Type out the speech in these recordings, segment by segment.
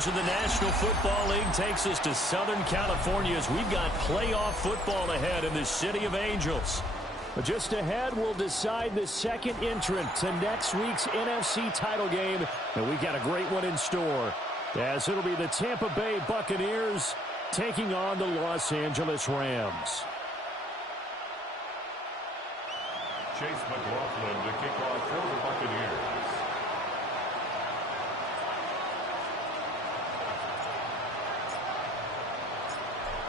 coverage of the National Football League takes us to Southern California as we've got playoff football ahead in the City of Angels. But just ahead, we'll decide the second entrant to next week's NFC title game, and we've got a great one in store, as it'll be the Tampa Bay Buccaneers taking on the Los Angeles Rams. Chase McLaughlin to kick off for the Buccaneers.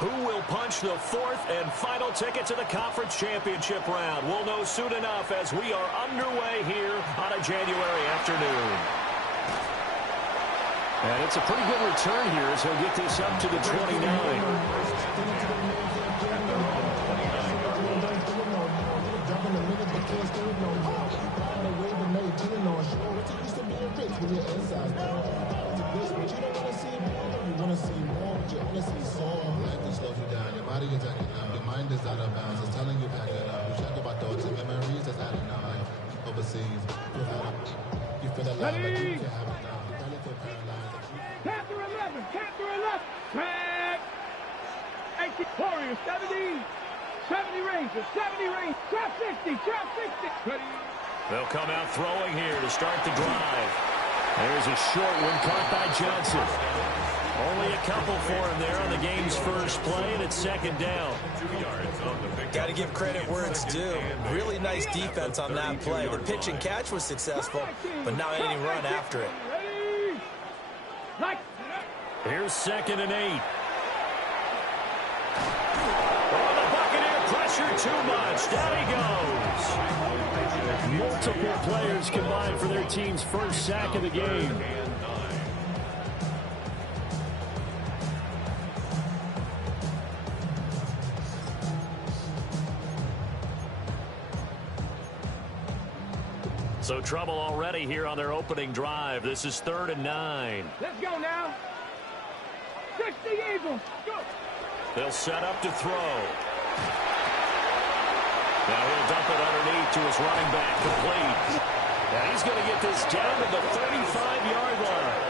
Who will punch the fourth and final ticket to the conference championship round? We'll know soon enough as we are underway here on a January afternoon. And it's a pretty good return here as he'll get this up to the 29. Your mind is out of bounds. It's telling you back it up. You check about thoughts and memories that's adding up. Overseas, you feel alive like you can't have it now. You probably feel paralyzed. Count through 11. Count through 11. Tag. 80 Warriors. 70. 70 Rangers. 70 Rangers. Drop 60. Drop 60. Ready. They'll come out throwing here to start the drive. There's a short one caught by Johnson. Only a couple for him there on the game's first play, and it's second down. Got to give credit where it's due. Really nice defense on that play. The pitch and catch was successful, but now any run after it. Here's 2nd and 8. Oh, the Buccaneer pressure too much. Down he goes. Multiple players combined for their team's first sack of the game. So trouble already here on their opening drive. This is 3rd and 9. Let's go now. 60 Eagles. Go. They'll set up to throw. Now he'll dump it underneath to his running back, complete. And he's going to get this down to the 35-yard line.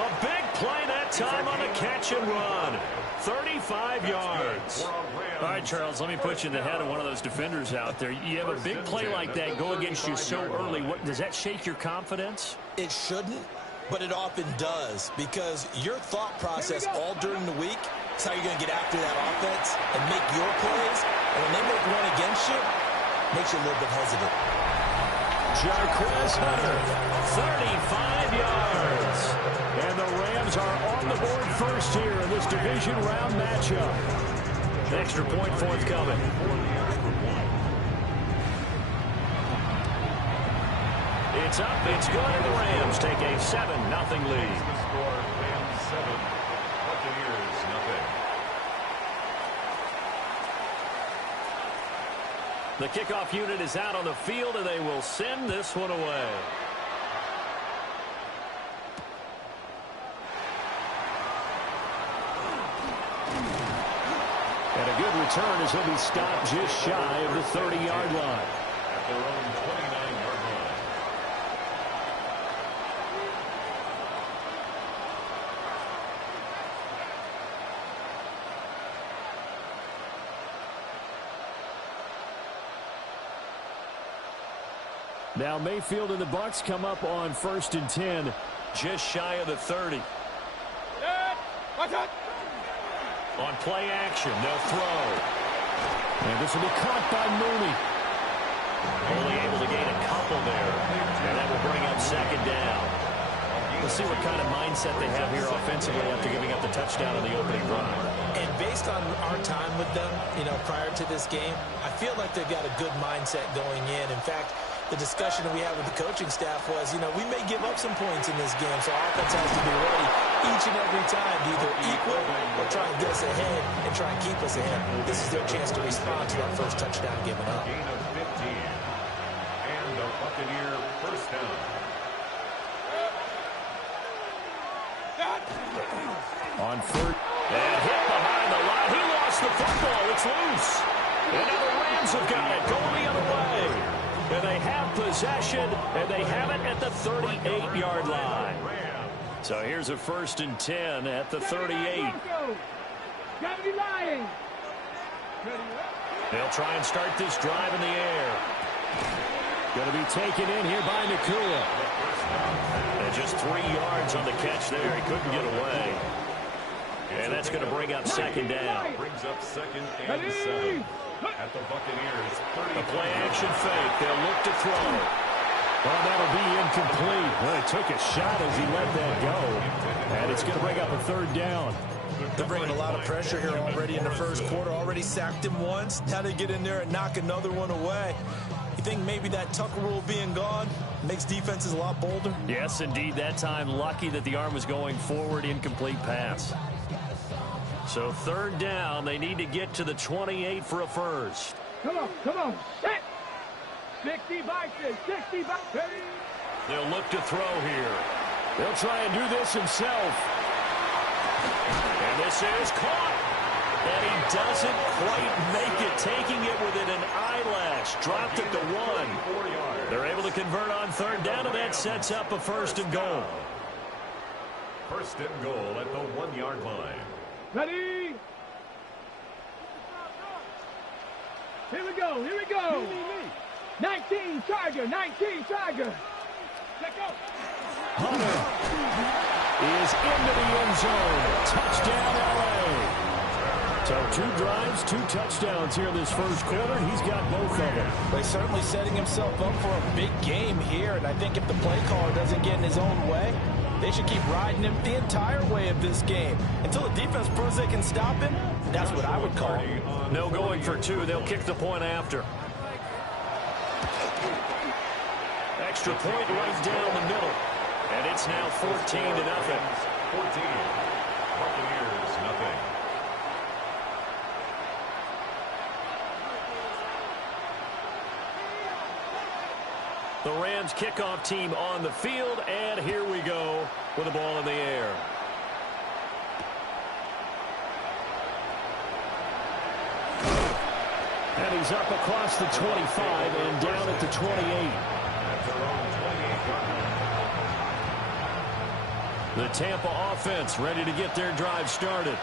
A big play that time on a catch and run. 35 yards. All right, Charles, let me put you in the head of one of those defenders out there. You have a big play like that go against you so early. Does that shake your confidence? It shouldn't, but it often does, because your thought process all during the week is how you're going to get after that offense and make your plays. And when they make one against you, it makes you a little bit hesitant. Jarquez Hunter, 35 yards. And the Rams are on the board first here in this division round matchup. Extra point forthcoming. It's up, it's good, and the Rams take a 7-0 lead. Score, Rams 7, Buccaneers 0. The kickoff unit is out on the field, and they will send this one away. And a good return as he'll be stopped just shy of the 30-yard line. At their own 29-yard line. Now Mayfield and the Bucs come up on 1st and 10, just shy of the 30. On play action, they'll throw. And this will be caught by Mooney. Only able to gain a couple there. And that will bring up 2nd down. We'll see what kind of mindset they have here offensively after giving up the touchdown in the opening drive. And based on our time with them, prior to this game, I feel like they've got a good mindset going in. In fact, the discussion that we had with the coaching staff was, we may give up some points in this game, so our offense has to be ready each and every time to either equal or try and get us ahead and try and keep us ahead. This is their chance to respond to that first touchdown given up. Gain of 15. And the Buccaneer first down. On 3rd, and hit behind the line. He lost the football. It's loose. And now the Rams have got it going the other way. And they have possession, and they have it at the 38-yard line. So here's a 1st and 10 at the 38. They'll try and start this drive in the air. Going to be taken in here by Nakua. And just 3 yards on the catch there. He couldn't get away. And that's going to bring up 2nd down. Brings up 2nd and 7 at the Buccaneers. The play action fake. They'll look to throw. Well, that'll be incomplete. Well, he took a shot as he let that go. And it's going to bring up a 3rd down. They're bringing a lot of pressure here already in the first quarter. Already sacked him once. Now they get in there and knock another one away. You think maybe that Tucker rule being gone makes defenses a lot bolder? Yes, indeed. That time, lucky that the arm was going forward. Incomplete pass. So 3rd down. They need to get to the 28 for a first. Come on. Set. 60 boxes. 60 boxes. They'll look to throw here. They'll try and do this himself. And this is caught. And he doesn't quite make it, taking it within an eyelash. Dropped it to 1. They're able to convert on 3rd down, and that sets up a 1st and goal. 1st and goal at the 1-yard line. Ready? Here we go. 19 Charger. Let go. Hunter is into the end zone. Touchdown, LA. So 2 drives, 2 touchdowns here in this first quarter. He's got both of them. But he's certainly setting himself up for a big game here. And I think if the play caller doesn't get in his own way, they should keep riding him the entire way of this game. Until the defense proves they can stop him, that's what I would call. No going for 2. They'll kick the point after. Extra point right down the middle. And it's now 14-0. 14. Buccaneers, nothing. The Rams kickoff team on the field, and here we go with the ball in the air. And he's up across the 25 and down at the 28. The Tampa offense ready to get their drive started.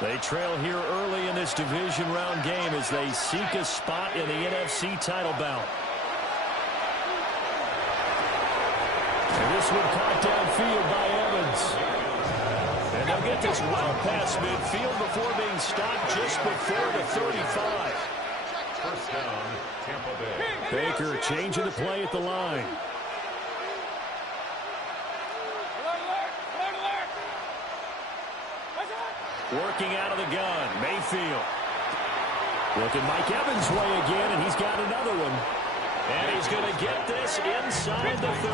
They trail here early in this division round game as they seek a spot in the NFC title bout. And this one caught downfield by Evans. And they'll get this well past midfield before being stopped just before the 35. 1st down, Tampa Bay. Baker changing the play at the line. Working out of the gun, Mayfield. Looking Mike Evans' way again, and he's got another one. And he's going to get this inside the 30.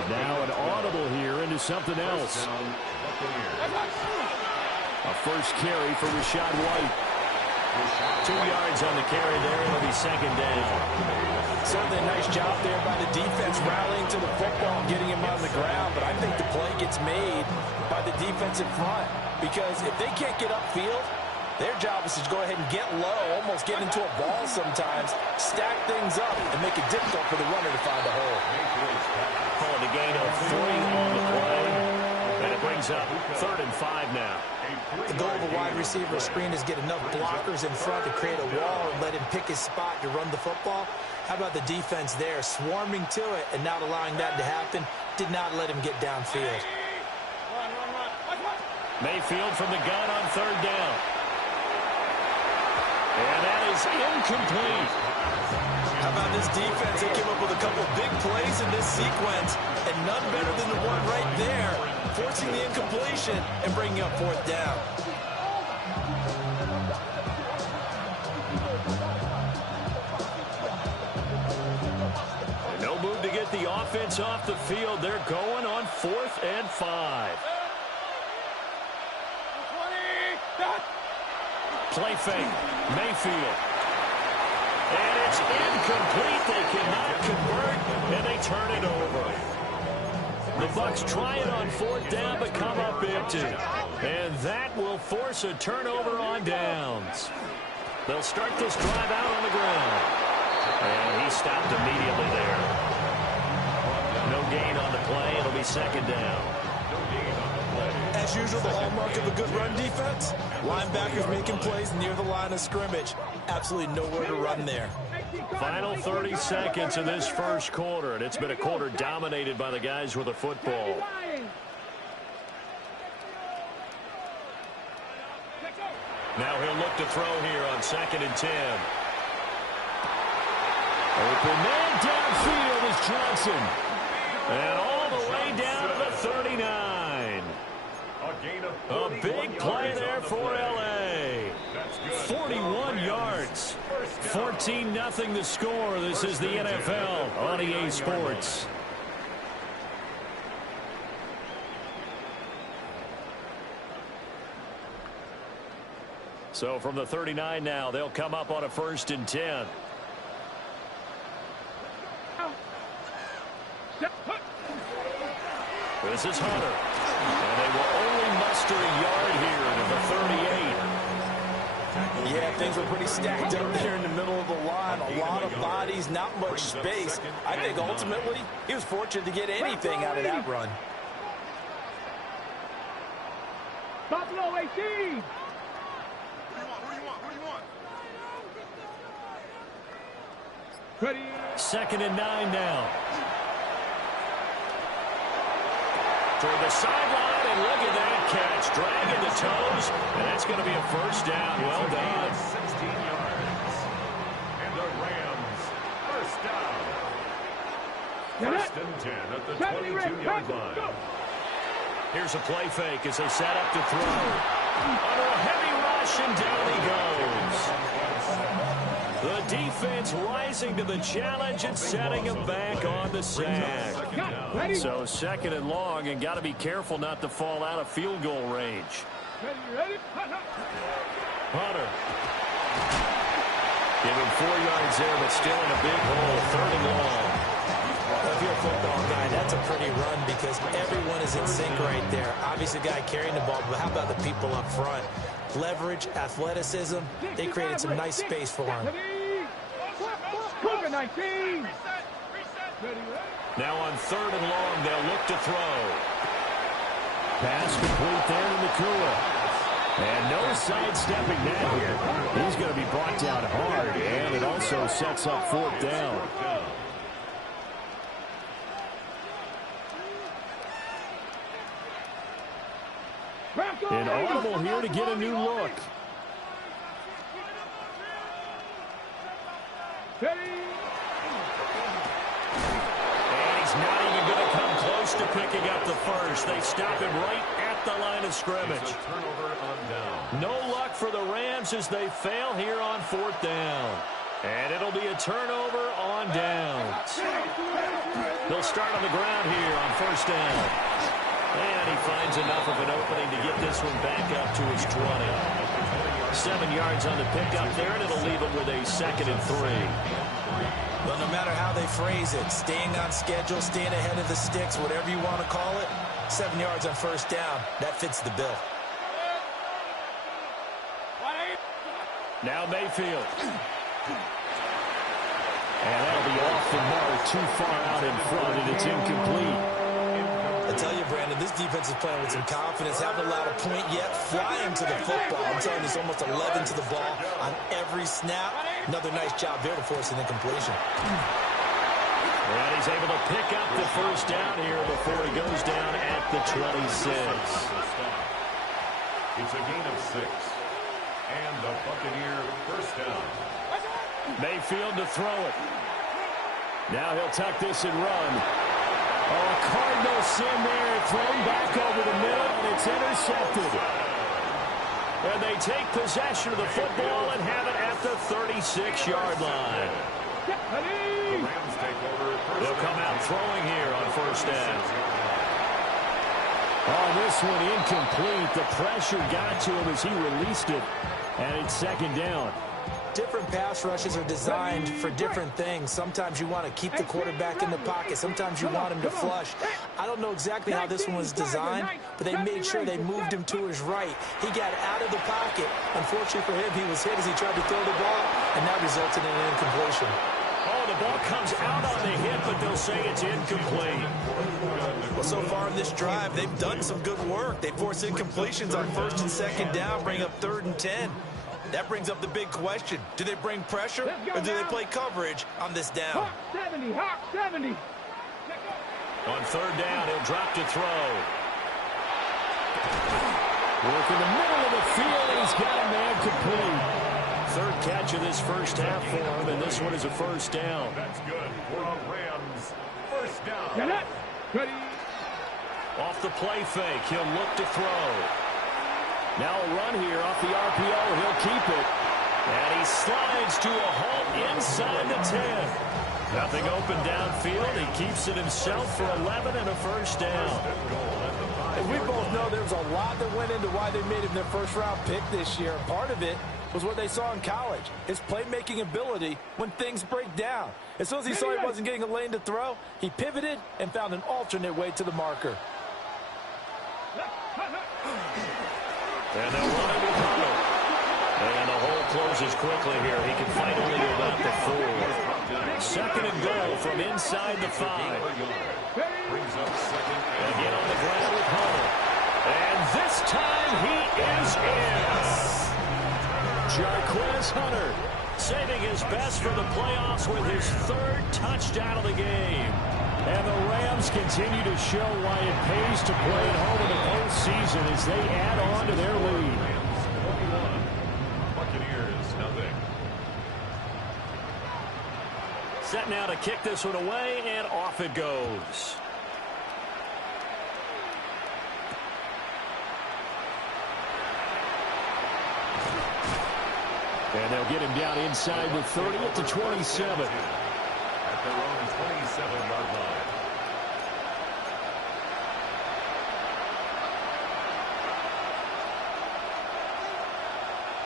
And now an audible here into something else. A first carry for Rashad White. 2 yards on the carry there. It'll be 2nd down. Certainly a nice job there by the defense rallying to the football and getting him on the ground. But I think the play gets made by the defensive front. Because if they can't get upfield, their job is to go ahead and get low, almost get into a ball sometimes, stack things up, and make it difficult for the runner to find a hole. Calling a gain of 3 on the play. And it brings up 3rd and 5 now. The goal of a wide receiver screen is get enough blockers in front to create a wall and let him pick his spot to run the football. How about the defense there, swarming to it and not allowing that to happen? Did not let him get downfield. Mayfield from the gun on 3rd down. And that is incomplete. How about this defense? They came up with a couple of big plays in this sequence, and none better than the one right there, forcing the incompletion and bringing up 4th down. No move to get the offense off the field. They're going on 4th and 5. Play fake. Mayfield. And it's incomplete. They cannot convert, and they turn it over. The Bucs try it on 4th down, but come up empty. And that will force a turnover on downs. They'll start this drive out on the ground. And he stopped immediately there. No play. It'll be second down. As usual, the hallmark of a good run defense, linebackers making plays near the line of scrimmage. Absolutely nowhere to run there. Final 30 seconds in this first quarter, and it's been a quarter dominated by the guys with the football. Now he'll look to throw here on 2nd and 10. Open man downfield is Johnson. And all the way down to the 39. A big play there for L.A. 41 yards. 14-0 the score. This is the NFL on EA Sports. So from the 39 now, they'll come up on a 1st and 10. This is Hunter. And they will only muster a yard here to the 38. Yeah, things were pretty stacked up there in the middle of the line. A lot of bodies, not much space. I think ultimately he was fortunate to get anything out of that run. Buffalo 18. 2nd and 9 now. Toward the sideline, and look at that catch. Dragging the toes, and that's going to be a 1st down. Well done. 16 yards. And the Rams, 1st down. 1st and 10 at the 22-yard line. Here's a play fake as they set up to throw. Under a heavy rush, and down he goes. The defense rising to the challenge and setting him back on the sack. So 2nd and long, and got to be careful not to fall out of field goal range. Hunter. Give him 4 yards there, but still in a big hole. 3rd and long. If you're a football guy, that's a pretty run because everyone is in sync right there. Obviously, the guy carrying the ball, but how about the people up front? Leverage, athleticism, they created some nice space for him. Now on 3rd and long, they'll look to throw. Pass complete there to Nakua. And no sidestepping that here. He's going to be brought down hard, and it also sets up 4th down. An audible here to get a new look. And he's not even going to come close to picking up the first. They stop him right at the line of scrimmage. No luck for the Rams as they fail here on 4th down. And it'll be a turnover on downs. They'll start on the ground here on 1st down. And he finds enough of an opening to get this one back up to his 20. 7 yards on the pickup there, and it'll leave him with a 2nd and 3. Well, no matter how they phrase it, staying on schedule, staying ahead of the sticks, whatever you want to call it, 7 yards on 1st down, that fits the bill. Now Mayfield. And that'll be off the mark, too far out in front, and it's incomplete. I tell you, Brandon, this defense is playing with some confidence. Haven't allowed a point yet. Flying to the football. I'm telling you, it's almost 11 to the ball on every snap. Another nice job there to force an incompletion. And he's able to pick up the 1st down here before he goes down at the 26. It's a gain of 6. And the Buccaneer 1st down. Mayfield to throw it. Now he'll tuck this and run. Oh, a Cardinal sin there, thrown back over the middle, and it's intercepted. And they take possession of the football and have it at the 36-yard line. The Rams take over. They'll come out throwing here on 1st down. Oh, this one incomplete. The pressure got to him as he released it, and it's 2nd down. Different pass rushes are designed for different things. Sometimes you want to keep the quarterback in the pocket. Sometimes you want him to flush. I don't know exactly how this one was designed, but they made sure they moved him to his right. He got out of the pocket. Unfortunately for him, he was hit as he tried to throw the ball, and that resulted in an incompletion. Oh, the ball comes out on the hit, but they'll say it's incomplete. Well, so far in this drive, they've done some good work. They force incompletions on 1st and 2nd down, bring up 3rd and 10. That brings up the big question. Do they bring pressure, or do they play coverage on this down? Hawk 70, Hawk 70. On 3rd down, he'll drop to throw. Work in the middle of the field, and he's got a man complete. 3rd catch of this first half for him, and this one is a 1st down. That's good for a Rams 1st down. Get it. Ready. Off the play fake, he'll look to throw. Now a run here off the RPO, he'll keep it. And he slides to a halt inside the 10. Nothing open downfield. He keeps it himself for 11 and a 1st down. And we both know there's a lot that went into why they made him their first-round pick this year. Part of it was what they saw in college, his playmaking ability when things break down. As soon as he saw he wasn't getting a lane to throw, he pivoted and found an alternate way to the marker. And they'll run it with Hunter. And the hole closes quickly here. He can finally go back to 4. 2nd and goal from inside the 5. Again on the ground with Hunter. And this time he is in. Jarquez Hunter saving his best for the playoffs with his 3rd touchdown of the game. And the Rams continue to show why it pays to play at home in the postseason as they add on to their lead. Buccaneers, nothing. Set now to kick this one away, and off it goes. And they'll get him down inside the 30 at the 27. At their own 27-yard line.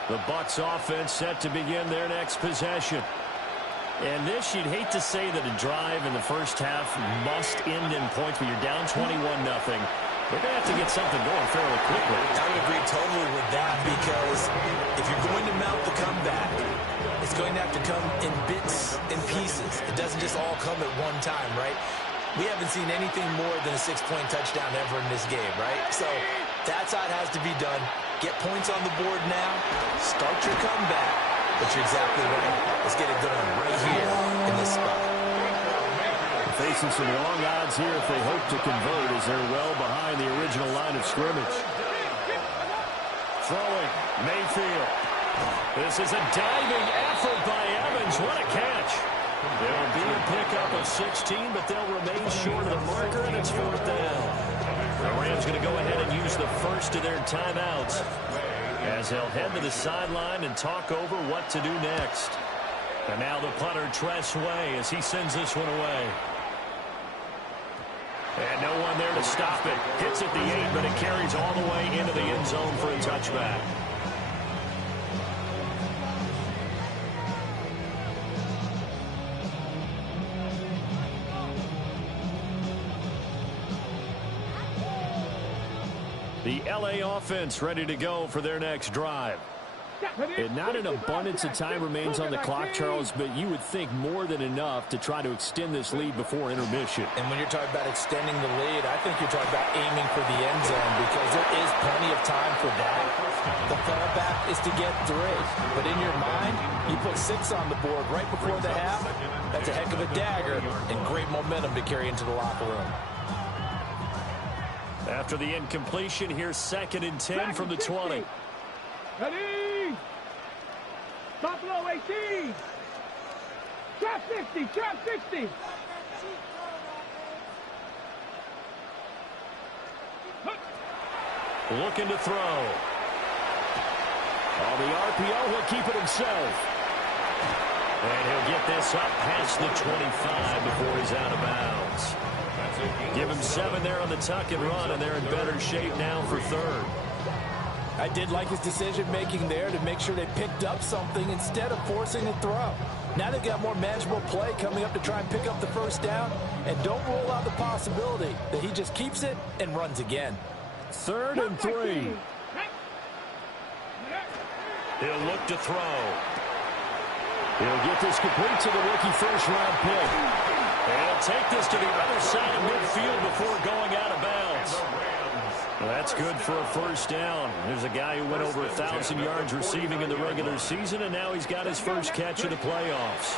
The Bucs offense set to begin their next possession. And this, you'd hate to say that a drive in the first half must end in points, but you're down 21-0. They're going to have to get something going fairly quickly. I would agree totally with that, because if you're going to mount the comeback, it's going to have to come in bits and pieces. It doesn't just all come at one time, right? We haven't seen anything more than a 6-point touchdown ever in this game, right? So that's how it has to be done. Get points on the board now. Start your comeback. But you're exactly right. Let's get it going right here in this spot. Facing some long odds here if they hope to convert, as they're well behind the original line of scrimmage. Throwing, Mayfield. This is a diving effort by Evans. What a catch. There'll be a pickup of 16, but they'll remain short of the marker, and it's 4th down. The Rams going to go ahead and use the first of their timeouts, as they'll head to the sideline and talk over what to do next. And now the punter, Tress Way, as he sends this one away. And no one there to stop it. Hits at the 8, but it carries all the way into the end zone for a touchback. The LA offense ready to go for their next drive. And not an abundance of time remains on the clock, Charles, but you would think more than enough to try to extend this lead before intermission. And when you're talking about extending the lead, I think you're talking about aiming for the end zone, because there is plenty of time for that. The fallback is to get 3. But in your mind, you put 6 on the board right before the half. That's a heck of a dagger and great momentum to carry into the locker room. After the incompletion, here's 2nd and 10 from the 20. Ready? Buffalo 18. Trap 60. Trap 60. Looking to throw. On the RPO, he'll keep it himself. And he'll get this up past the 25 before he's out of bounds. Give him 7 there on the tuck and run, and they're in better shape now for 3rd. I did like his decision-making there to make sure they picked up something instead of forcing a throw. Now they've got more manageable play coming up to try and pick up the 1st down, and don't rule out the possibility that he just keeps it and runs again. 3rd and 3. He'll look to throw. He'll get this complete to the rookie first-round pick. And he'll take this to the other side of midfield before going out of bounds. Well, that's good for a first down. There's a guy who went over 1,000 yards receiving in the regular season, and now he's got his first catch in the playoffs.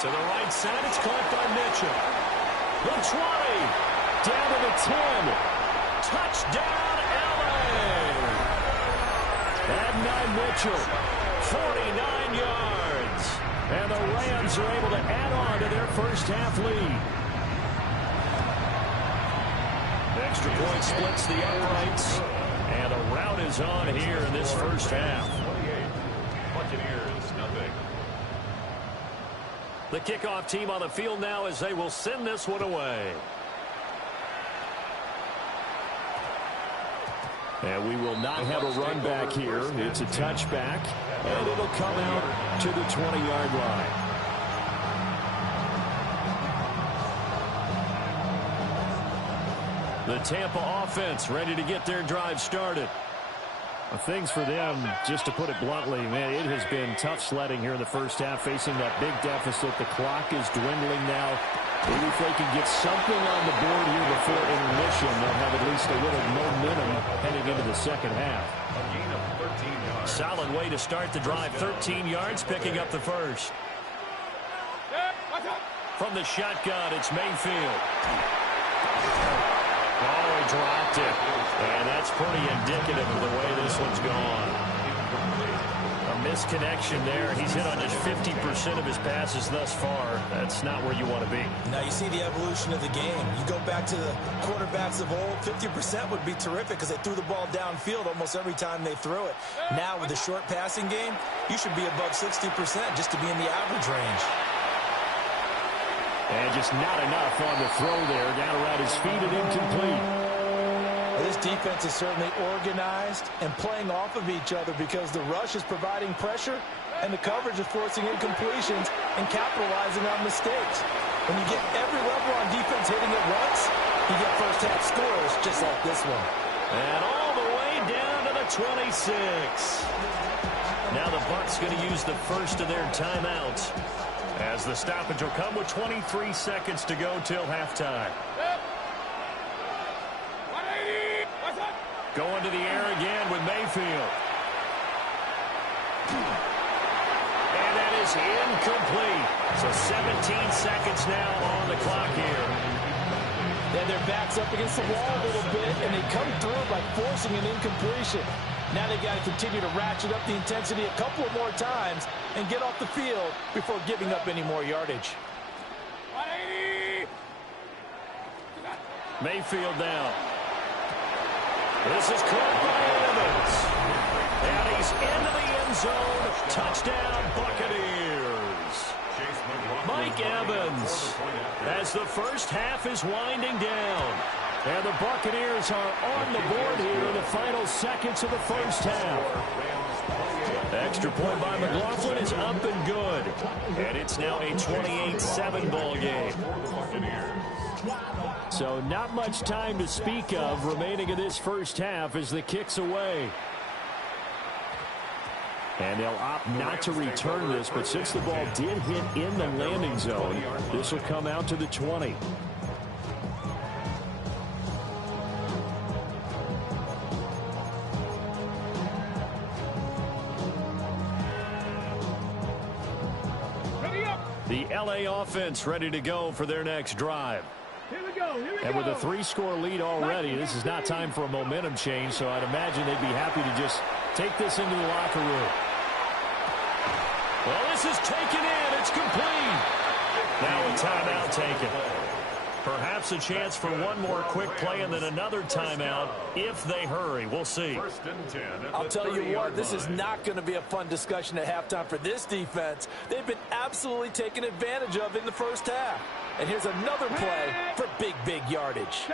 To the right side, it's caught by Mitchell. The 20, down to the 10. Touchdown, LA! And Mitchell, 49 yards. And the Rams are able to add on to their first half lead. Extra point splits the uprights. And a rout is on here in this first half. 28. Buccaneers, nothing. The kickoff team on the field now as they will send this one away. And we will not have a run back here. It's a touchback, and it'll come out to the 20-yard line. The Tampa offense ready to get their drive started. Things for them, just to put it bluntly, man, it has been tough sledding here in the first half, facing that big deficit. The clock is dwindling now. Maybe if they can get something on the board here before intermission, they'll have at least a little momentum heading into the second half. A gain of 13 yards. Solid way to start the drive. 13 yards, picking up the first. From the shotgun, it's Mayfield. Oh, he dropped it. And that's pretty indicative of the way this one's gone. A misconnection there. He's hit on just 50% of his passes thus far. That's not where you want to be. Now you see the evolution of the game. You go back to the quarterbacks of old, 50% would be terrific because they threw the ball downfield almost every time they threw it. Now with the short passing game, you should be above 60% just to be in the average range. And just not enough on the throw there. Down around his feet and incomplete. This defense is certainly organized and playing off of each other because the rush is providing pressure and the coverage is forcing incompletions and capitalizing on mistakes. When you get every level on defense hitting at once, you get first half scores just like this one. And all the way down to the 26. Now the Bucs going to use the first of their timeouts as the stoppage will come with 23 seconds to go till halftime. Going to the air again with Mayfield. And that is incomplete. So 17 seconds now on the clock here. And their back's up against the wall a little bit, and they come through by forcing an incompletion. Now they've got to continue to ratchet up the intensity a couple of more times and get off the field before giving up any more yardage. Mayfield down. This is caught by Evans. And he's into the end zone. Touchdown, Buccaneers. Mike Evans as the first half is winding down. And the Buccaneers are on the board here in the final seconds of the first half. Extra point by McLaughlin is up and good. And it's now a 28-7 ball game. So not much time to speak of remaining in this first half as the kick's away. And they'll opt not to return this, but since the ball did hit in the landing zone, this will come out to the 20. The LA offense ready to go for their next drive. Here we go. And with a 3-score lead already, this is not time for a momentum change, so I'd imagine they'd be happy to just take this into the locker room. Well, this is taken in. It's complete. Now a timeout taken. Perhaps a chance for one more quick play and then another timeout if they hurry. We'll see. I'll tell you what, this is not going to be a fun discussion at halftime for this defense. They've been absolutely taken advantage of in the first half. And here's another play for big yardage.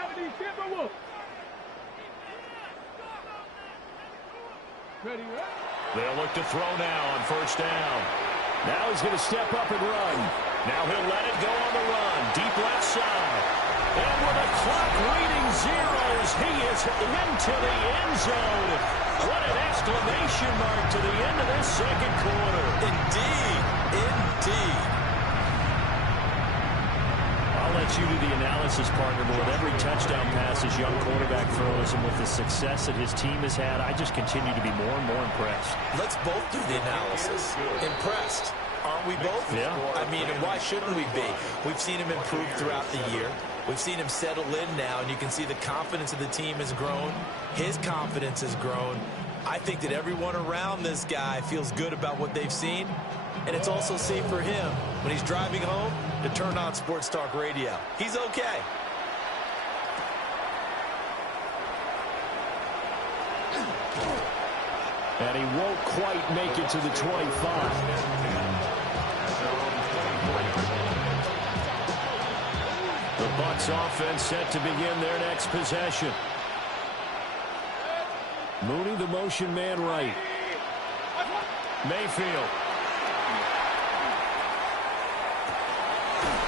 They'll look to throw now on first down. Now he's going to step up and run. Now he'll let it go on the run. Deep left side. And with the clock reading zeros, he is goes into the end zone. What an exclamation mark to the end of this second quarter. Indeed. Indeed. I'll let you do the analysis, partner, but with every touchdown pass his young quarterback throws and with the success that his team has had, I just continue to be more and more impressed. Let's both do the analysis. Impressed. Aren't we both? Yeah. I mean, and why shouldn't we be? We've seen him improve throughout the year. We've seen him settle in now, and you can see the confidence of the team has grown. His confidence has grown. I think that everyone around this guy feels good about what they've seen, and it's also safe for him when he's driving home to turn on Sports Talk Radio. He's okay. And he won't quite make it to the 25. The Bucs offense set to begin their next possession. Mooney, the motion man right. Mayfield.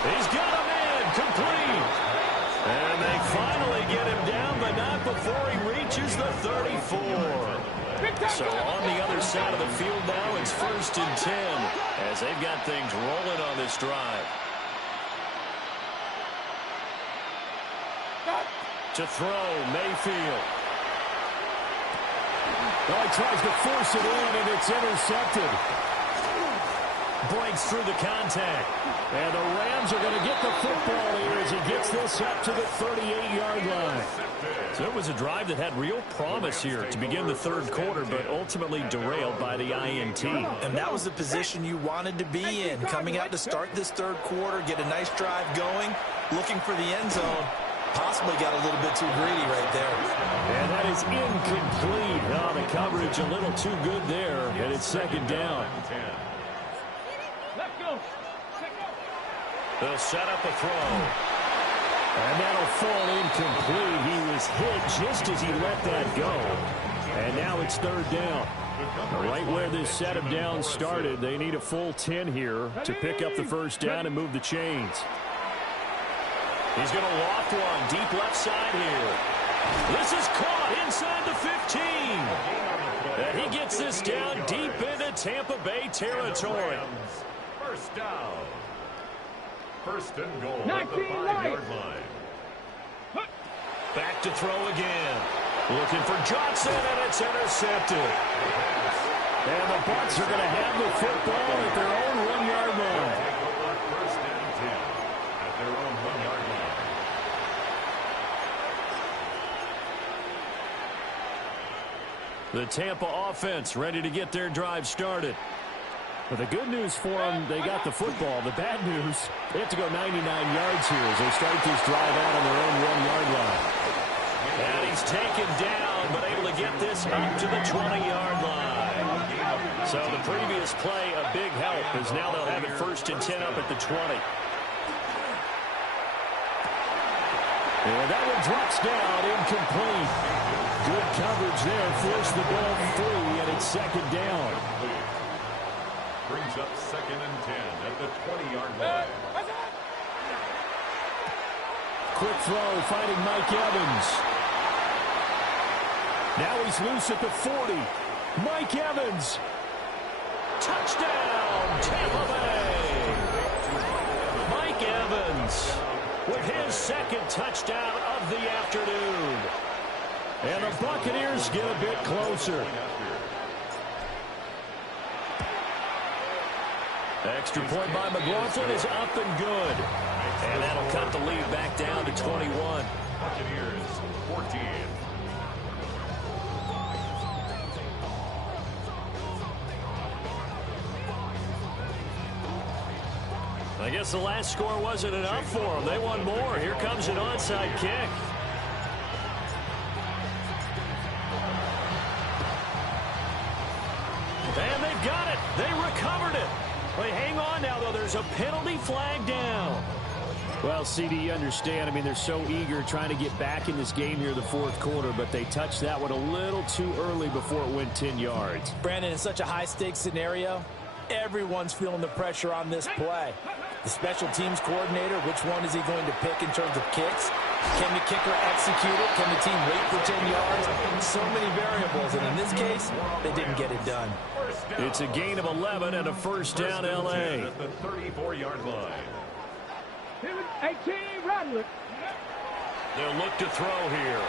He's got him in, complete. And they finally get him down, but not before he reaches the 34. So on the other side of the field now, it's 1st and 10 as they've got things rolling on this drive. To throw, Mayfield. Well, he tries to force it in, and it's intercepted. Breaks through the contact. And the Rams are going to get the football here as he gets this up to the 38-yard line. So it was a drive that had real promise here to begin the third quarter, but ultimately derailed by the INT. And that was the position you wanted to be in, coming out to start this third quarter, get a nice drive going, looking for the end zone. Possibly got a little bit too greedy right there. And that is incomplete. Oh, the coverage a little too good there, and it's 2nd down. They'll set up a throw. And that'll fall incomplete. He was hit just as he let that go. And now it's 3rd down. Right where this set of downs started, they need a full 10 here to pick up the 1st down and move the chains. He's going to loft one deep left side here. This is caught inside the 15. And he gets this down deep into Tampa Bay territory. 1st down. 1st and goal at the 5-yard line. Back to throw again. Looking for Johnson, and it's intercepted. And the Bucs are going to have the football at their own 1-yard line. 1st and 10 at their own 1-yard line. The Tampa offense ready to get their drive started. But the good news for them, they got the football. The bad news, they have to go 99 yards here as they start this drive out on their own 1-yard line. And he's taken down, but able to get this up to the 20-yard line. So the previous play, a big help, as now they'll have it 1st and 10 up at the 20. And that one drops down, incomplete. Good coverage there, forced the ball free, and it's 2nd down. Brings up 2nd and 10 at the 20-yard line. Quick throw, finding Mike Evans. Now he's loose at the 40. Mike Evans. Touchdown, Tampa Bay. Mike Evans with his 2nd touchdown of the afternoon. And the Buccaneers get a bit closer. Extra point by McLaughlin is up and good. And that'll cut the lead back down to 21. Buccaneers 14. I guess the last score wasn't enough for them. They want more. Here comes an onside kick. And they've got it. They recovered it. They hang on now, though. There's a penalty flag down. Well, CD, you understand. I mean, they're so eager trying to get back in this game here the 4th quarter, but they touched that one a little too early before it went 10 yards. Brandon, in such a high-stakes scenario, everyone's feeling the pressure on this play. The special teams coordinator, which one is he going to pick in terms of kicks? Can the kicker execute it? Can the team wait for 10 yards? So many variables, and in this case, they didn't get it done. It's a gain of 11 and a first down, L.A. At the 34-yard line. 18, Rattler. They'll look to throw here.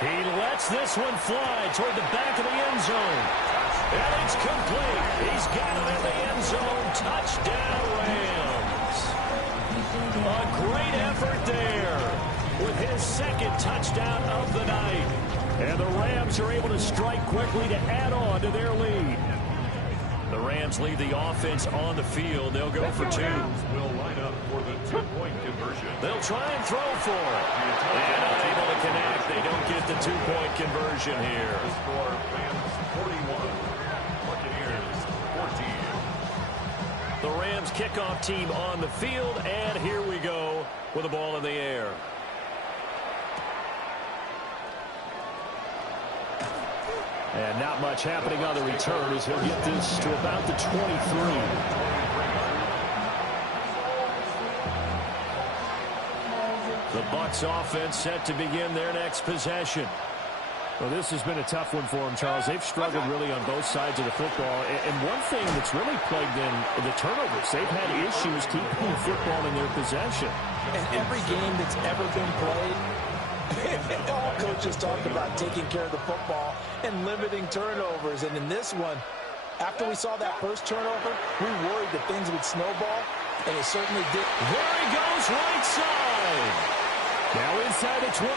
He lets this one fly toward the back of the end zone. And it's complete. He's got it in the end zone. Touchdown, Rams. A great effort there with his second touchdown of the night. And the Rams are able to strike quickly to add on to their lead. The Rams leave the offense on the field. They'll go for two. Will line up for the two-point conversion. They'll try and throw for it. And unable to connect. They don't get the two-point conversion here. The score, Rams 41, Buccaneers 14. The Rams kickoff team on the field. And here we go with the ball in the air. And not much happening on the return as he'll get this to about the 23. The Bucs offense set to begin their next possession. Well, this has been a tough one for them, Charles. They've struggled really on both sides of the football. And one thing that's really plagued them, the turnovers. They've had issues keeping the football in their possession. And every game that's ever been played, all coaches talk about taking care of the football and limiting turnovers. And in this one, after we saw that first turnover, we worried that things would snowball, and it certainly did. There he goes, right side. Now inside the 25.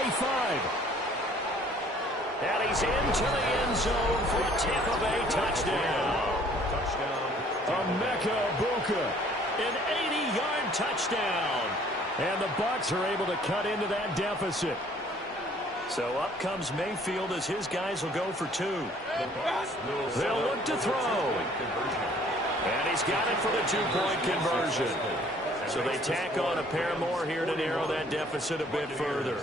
And he's into the end zone for a Tampa Bay touchdown. Emeka Egbuka, an 80-yard touchdown. And the Bucs are able to cut into that deficit. So up comes Mayfield as his guys will go for two. They'll look to throw. And he's got it for the two-point conversion. So they tack on a pair more here to narrow that deficit a bit further.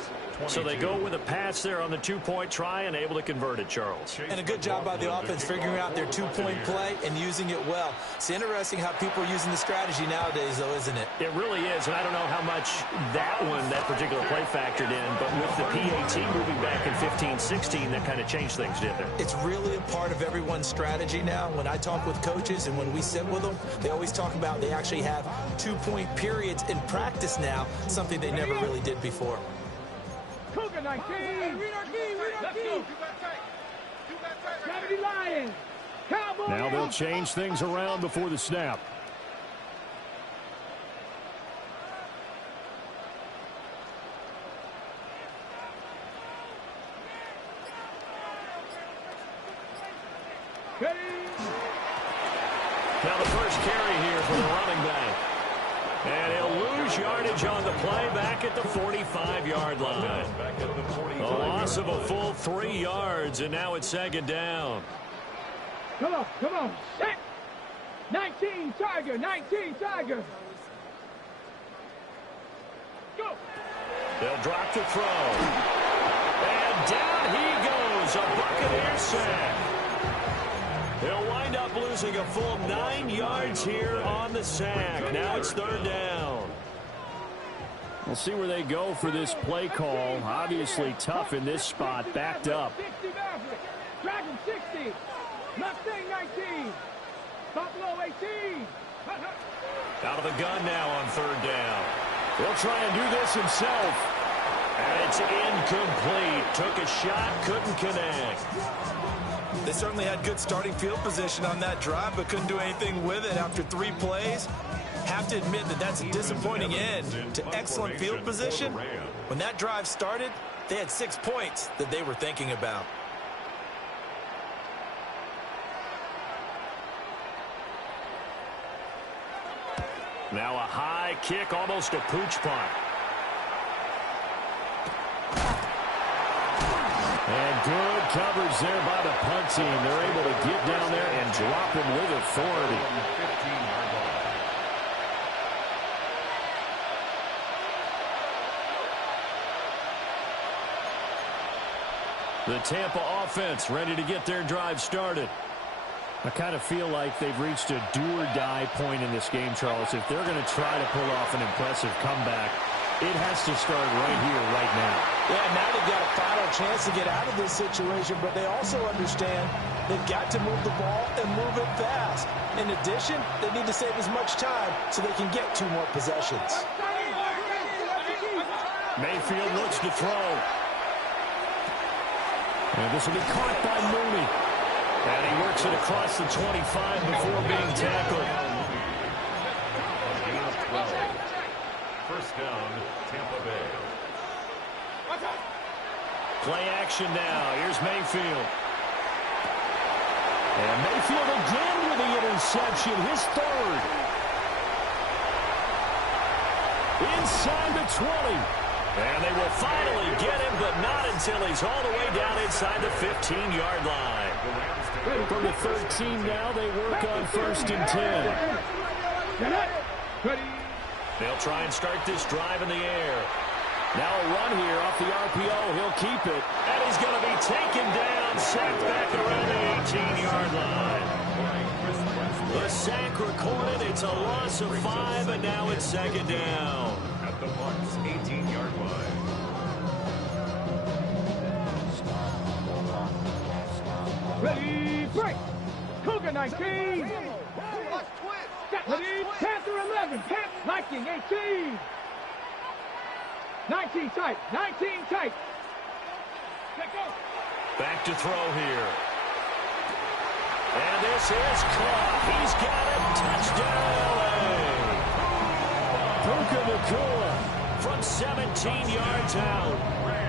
So they go with a pass there on the two-point try and able to convert it, Charles. And a good job by the offense figuring out their two-point play and using it well. It's interesting how people are using the strategy nowadays, though, isn't it? It really is, and I don't know how much that particular play factored in, but with the PAT moving back in 15-16, that kind of changed things, didn't it? It's really a part of everyone's strategy now. When I talk with coaches and when we sit with them, they always talk about they actually have two-point periods in practice now, something they never really did before. Cougar 19. Let's go. 70 Lions. Cowboys. Now they'll change things around before the snap. Now the first carry here for the running back. And he'll lose yardage on the play back at the 45-yard line. A loss of a full 3 yards, and now it's second down. Come on. Set. 19 Tiger. Go. They'll drop the throw. And down he goes. A Buccaneer sack. He'll wind up losing a full 9 yards here on the sack. Now it's third down. We'll see where they go for this play call. Obviously tough in this spot. Backed up. 60 Maverick. Dragon 60. Mustang 19. Buffalo 18. Out of the gun now on third down. He'll try and do this himself. And it's incomplete. Took a shot, couldn't connect. They certainly had good starting field position on that drive, but couldn't do anything with it after 3 plays. Have to admit that that's a disappointing end to excellent field position. When that drive started, they had 6 points that they were thinking about. Now a high kick, almost a pooch punt. And good coverage there by the punt team. They're able to get down there and drop him with authority. The Tampa offense ready to get their drive started. I kind of feel like they've reached a do-or-die point in this game, Charles. If they're going to try to pull off an impressive comeback, It has to start right here, right now. Yeah, now they've got a final chance to get out of this situation, but they also understand they've got to move the ball and move it fast. In addition, they need to save as much time so they can get 2 more possessions. Mayfield looks to throw. And this will be caught by Mooney. And he works it across the 25 before being tackled. First down, Tampa Bay. Play action now. Here's Mayfield. And Mayfield again with the interception, his 3rd. Inside the 20. And they will finally get him, but not until he's all the way down inside the 15-yard line. From the 13 now, they work on 1st and 10. They'll try and start this drive in the air. Now a run here off the RPO. He'll keep it. And he's going to be taken down, sacked back around the 18-yard line. The sack recorded. It's a loss of 5, and now it's 2nd down. At the Bucs' 18-yard line. Ready, break. Cougar 19. Ready, Panther 11. Viking 18. 19 tight. 19 tight. Back to throw here. And this is caught. He's got it. Touchdown, LA. Puka Nacua from 17 yards out.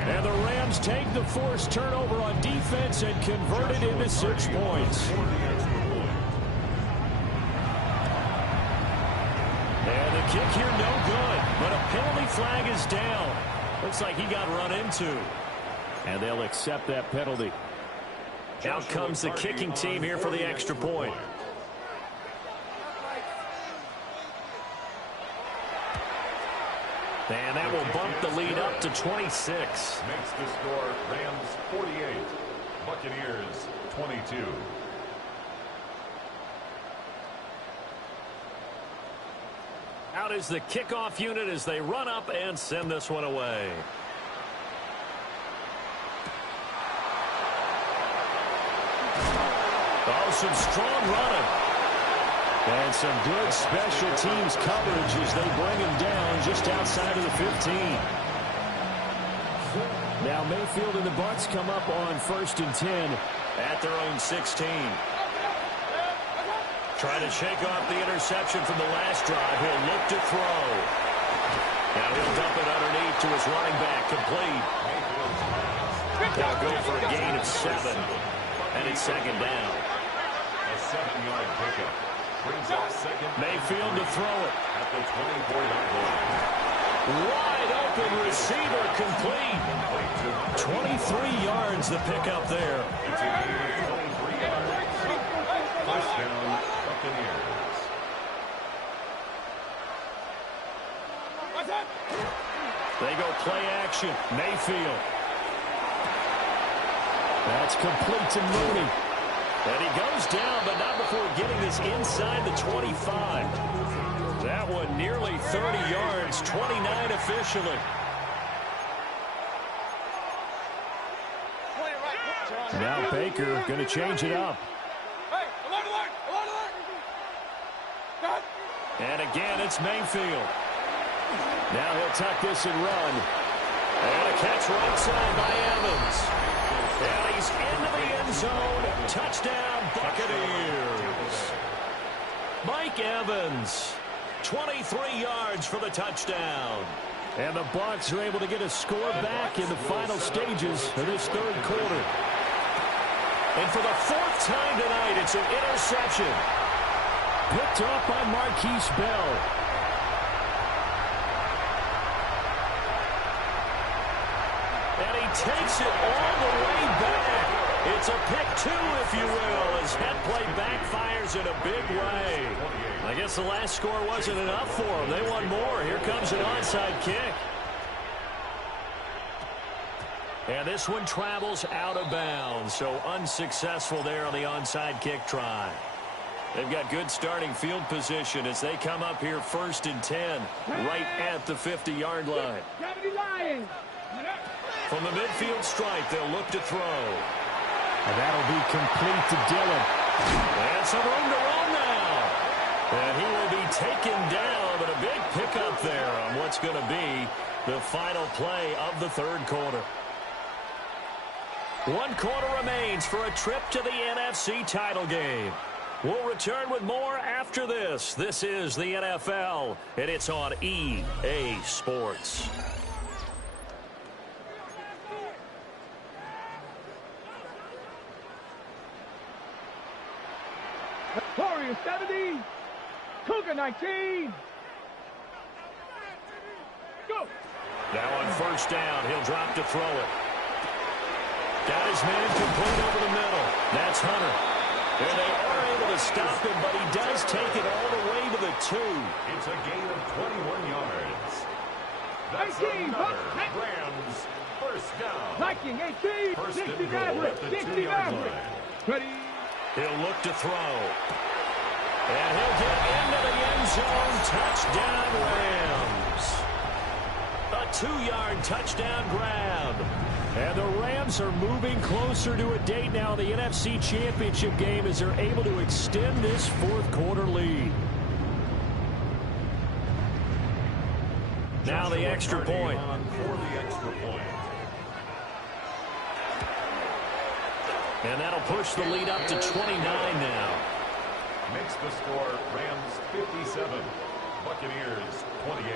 And the Rams take the forced turnover on defense and convert it into 6 points. And the kick here no good, but a penalty flag is down. Looks like he got run into. And they'll accept that penalty. Out comes the kicking team here for the extra point. And that will bump the lead up to 26. Makes the score Rams 48, Buccaneers 22. Out is the kickoff unit as they run up and send this one away. Oh, some strong running. And some good special teams coverage as they bring him down just outside of the 15. Now Mayfield and the Bucs come up on 1st and 10 at their own 16. Trying to shake off the interception from the last drive. He'll look to throw. Now he'll dump it underneath to his running back. Complete. They'll go for a gain of 7. And it's 2nd down. A 7-yard pickup. Brings up 2nd. Mayfield to throw it. At the 24-yard line. Wide open receiver complete. 23 yards the pickup there. It's a gain of 23 yards. First down, Buccaneers. They go play action. Mayfield. That's complete to Mooney. And he goes down, but not before getting this inside the 25. That one nearly 30 yards, 29 officially. Now Baker going to change it up. And again, it's Mayfield. Now he'll tuck this and run. And a catch right side by Evans. And he's into the end zone. Touchdown, Buccaneers. Mike Evans, 23 yards for the touchdown. And the Bucs are able to get a score back in the final stages of this 3rd quarter. And for the 4th time tonight, it's an interception. Picked off by Marquise Bell. And he takes it all the way back. It's a pick 2, if you will, as head play backfires in a big way. I guess the last score wasn't enough for them. They want more. Here comes an onside kick. And this one travels out of bounds, so unsuccessful there on the onside kick try. They've got good starting field position as they come up here 1st and 10, right at the 50-yard line. 70 Lions. From the midfield stripe, they'll look to throw. And that'll be complete to Dillon. And some room to run now. And he will be taken down, but a big pickup there on what's going to be the final play of the 3rd quarter. 1 quarter remains for a trip to the NFC title game. We'll return with more after this. This is the NFL, and it's on EA Sports. Warriors 70. Cougar 19. Go. Now on 1st down, he'll drop to throw it. Got his man complete over the middle. That's Hunter. And they are able to stop him, but he does take it all the way to the 2. It's a gain of 21 yards. That's 18, another Rams 1st down. Viking 18. 60 Maverick. 60 Maverick. Ready. He'll look to throw. And he'll get into the end zone. Touchdown, Rams. A 2-yard touchdown grab. And the Rams are moving closer to a date now. The NFC Championship game as they're able to extend this 4th quarter lead. Now the extra point. For the extra point. And that'll push the lead up to 29 now. Makes the score Rams 57, Buccaneers 28.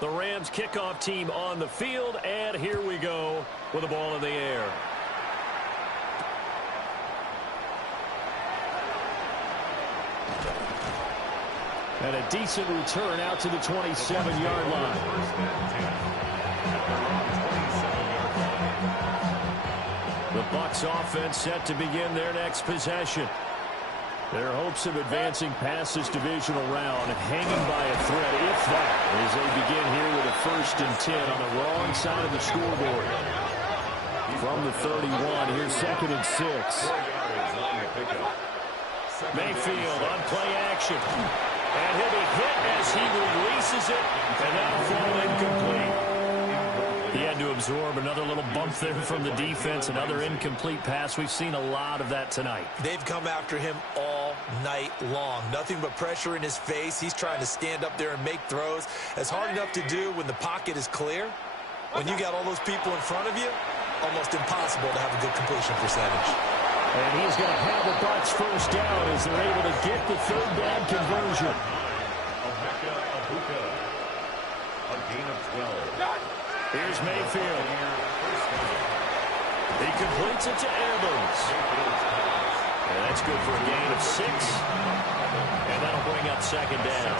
The Rams kickoff team on the field, and here we go with the ball in the air. And a decent return out to the 27-yard line. The Bucs offense set to begin their next possession. Their hopes of advancing past this divisional round hanging by a thread, if that, as they begin here with a 1st and 10 on the wrong side of the scoreboard. From the 31, here's 2nd and 6. Mayfield on play action. And he'll be hit as he releases it, and that'll fall incomplete. He had to absorb another little bump there from the defense, another incomplete pass. We've seen a lot of that tonight. They've come after him all night long. Nothing but pressure in his face. He's trying to stand up there and make throws. It's hard enough to do when the pocket is clear. When you got all those people in front of you, almost impossible to have a good completion percentage. And he's going to have the Bucs 1st down as they're able to get the 3rd down conversion. A gain of 12. Here's Mayfield. He completes it to Evans. And that's good for a gain of 6. And that'll bring up 2nd down.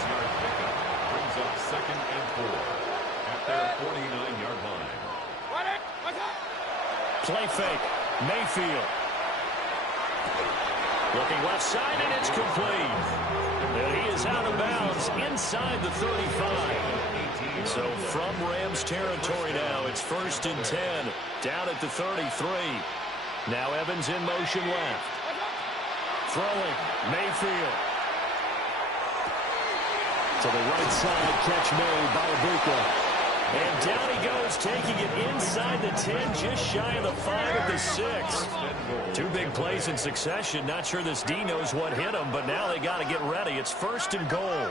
Brings up 2nd and 4 at their 49-yard line. Play fake. Mayfield. Looking left side, and it's complete. And he is out of bounds inside the 35. So from Rams territory now, it's 1st and 10, down at the 33. Now Evans in motion left. Throwing, Mayfield. To the right side, catch made by Ibuka. And down he goes, taking it inside the 10, just shy of the 5 at the 6. 2 big plays in succession. Not sure this D knows what hit him, but now they got to get ready. It's 1st and goal.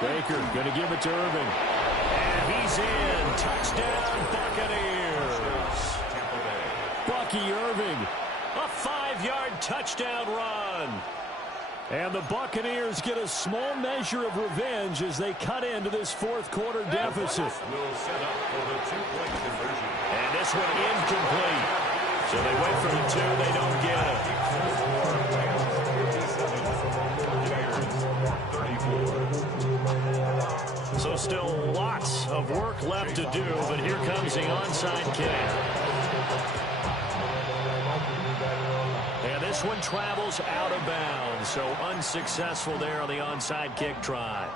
Baker going to give it to Irving. And he's in. Touchdown, Buccaneers. Bucky Irving, a 5-yard touchdown run. And the Buccaneers get a small measure of revenge as they cut into this 4th quarter deficit. Will set up for the 2-point conversion. And this one incomplete. So they wait for the 2, they don't get it. So still lots of work left to do, but here comes the onside kick. And this one travels out of bounds, so unsuccessful there on the onside kick try.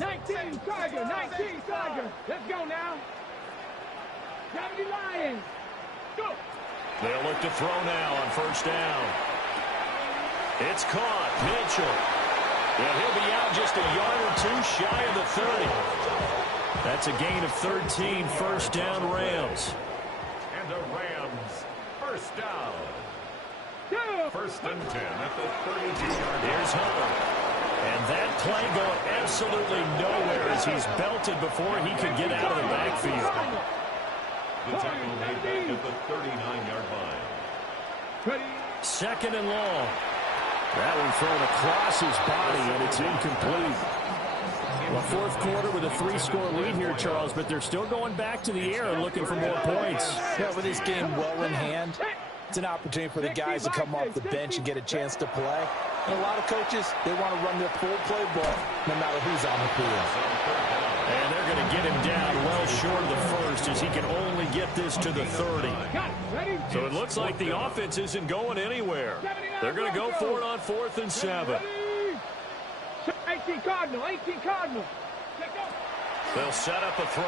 19. 19 Tiger, 19 Tiger. Let's go now. 70 Lions. Go. They'll look to throw now on first down. It's caught. Mitchell. And he'll be out just a yard or two shy of the 30. That's a gain of 13, first down Rams. And the Rams, first down. First and 10 at the 32-yard line. Here's Hunter. And that play going absolutely nowhere as he's belted before he could get out of the backfield. The tackle made back at the 39-yard line. Second and long. That one thrown across his body, and it's incomplete. Well, fourth quarter with a 3-score lead here, Charles, but they're still going back to the air and looking for more points. Yeah, with this game well in hand, it's an opportunity for the guys to come off the bench and get a chance to play. And a lot of coaches, they want to run their full playbook no matter who's on the field. And they're going to get him down well short of the first as he can only get this to the 30. So it looks like the offense isn't going anywhere. They're going to go for it on 4th and 7. 18 Cardinal, 18 Cardinal. They'll set up a throw.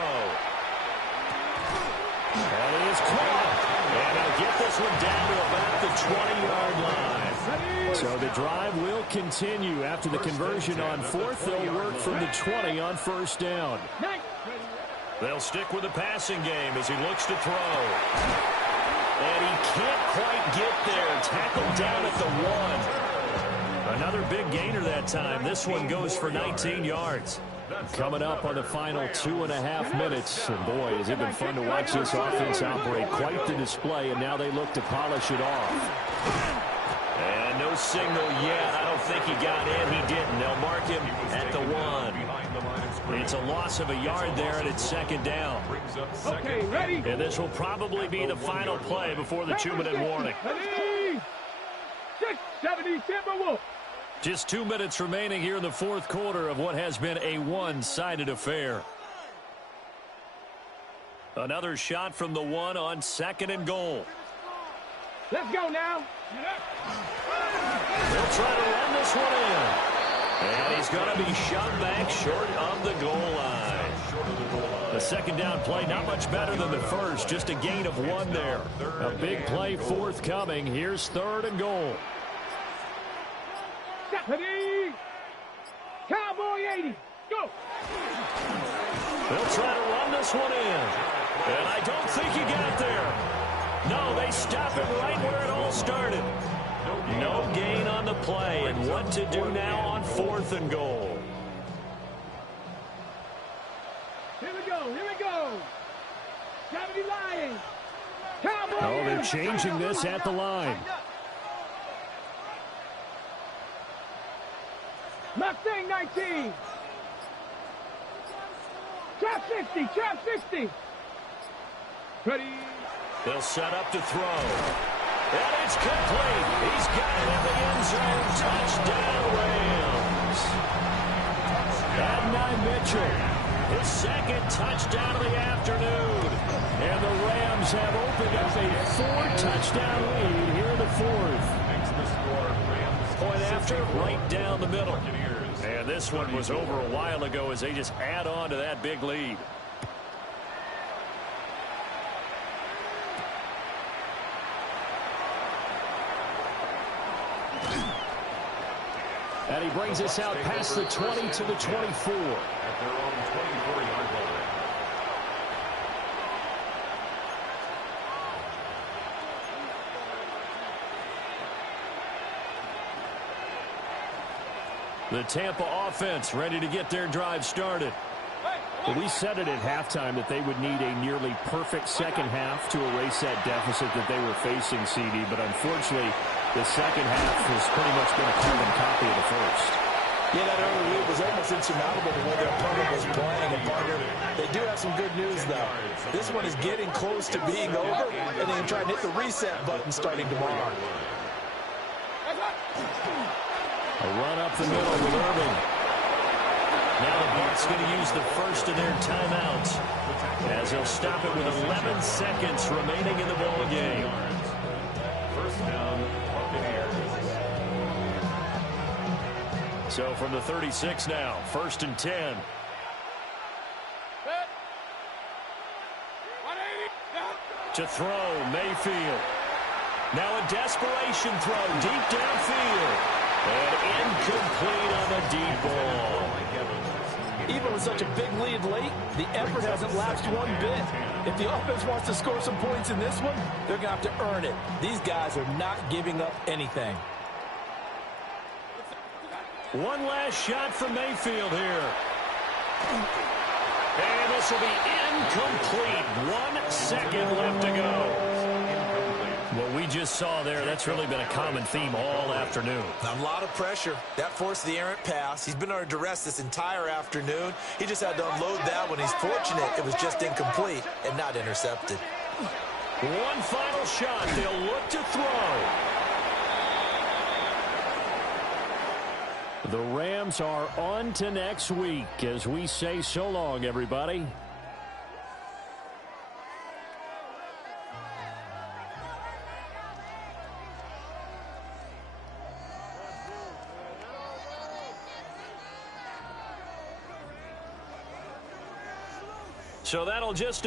And it is caught. And they'll get this one down to about the 20-yard line. So the drive will continue. After the conversion on 4th, they'll work from the 20 on first down. They'll stick with the passing game as he looks to throw. And he can't quite get there. Tackled down at the 1. Another big gainer that time. This one goes for 19 yards. Coming up on the final 2.5 minutes. And boy, has it been fun to watch this offense operate. Quite the display, and now they look to polish it off. And no signal yet. I don't think he got in. He didn't. They'll mark him at the 1. It's a loss of a yard there, and it's second down. Okay, ready? And this will probably be the final play before the 2-minute warning. 670 Timberwolves. Just 2 minutes remaining here in the fourth quarter of what has been a one-sided affair. Another shot from the 1 on 2nd and goal. Let's go now. They'll try to run this one in. And he's going to be shot back short of the goal line. The second down play, not much better than the first. Just a gain of 1 there. A big play forthcoming. Here's 3rd and goal. Ready? Cowboy 80. Go. They'll try to run this one in. And I don't think he got there. No, they stop him right where it all started. No gain on the play. And what to do now on 4th and goal. Here we go. Here we go. 70 Lions. Cowboy. Oh, they're changing this at the line. Mustang 19. Trap 60. Trap 60. Ready. They'll set up to throw. And it's complete. He's got it in the end zone. Touchdown, Rams. Adonai Mitchell, his second touchdown of the afternoon. And the Rams have opened up a 4-touchdown lead here in the 4th. Point after, right down the middle. And this one was over a while ago as they just add on to that big lead. And he brings us out past the 20 to the 24. At their own 24-yard line. The Tampa offense ready to get their drive started. Well, we said it at halftime that they would need a nearly perfect second half to erase that deficit that they were facing, CD. But unfortunately, the second half has pretty much been a carbon copy of the first. Yeah, that early lead was almost insurmountable the way their opponent was playing. And partner, they do have some good news, though. This one is getting close to being over, and they can try and hit the reset button starting tomorrow. A run up the middle with Irving. Now the Bucs going to use the first of their timeouts as they'll stop it with 11 seconds remaining in the ball game. First down, Buccaneers. So from the 36 now, 1st and 10. To throw, Mayfield. Now a desperation throw deep downfield. And incomplete on the deep ball. Even with such a big lead late, the effort hasn't lapsed one bit. If the offense wants to score some points in this one, they're going to have to earn it. These guys are not giving up anything. One last shot from Mayfield here. And this will be incomplete. 1 second left to go. What we just saw there, that's really been a common theme all afternoon. A lot of pressure. That forced the errant pass. He's been under duress this entire afternoon. He just had to unload that one. He's fortunate it was just incomplete and not intercepted. One final shot. They'll look to throw. The Rams are on to next week as we say so long, everybody. So that'll just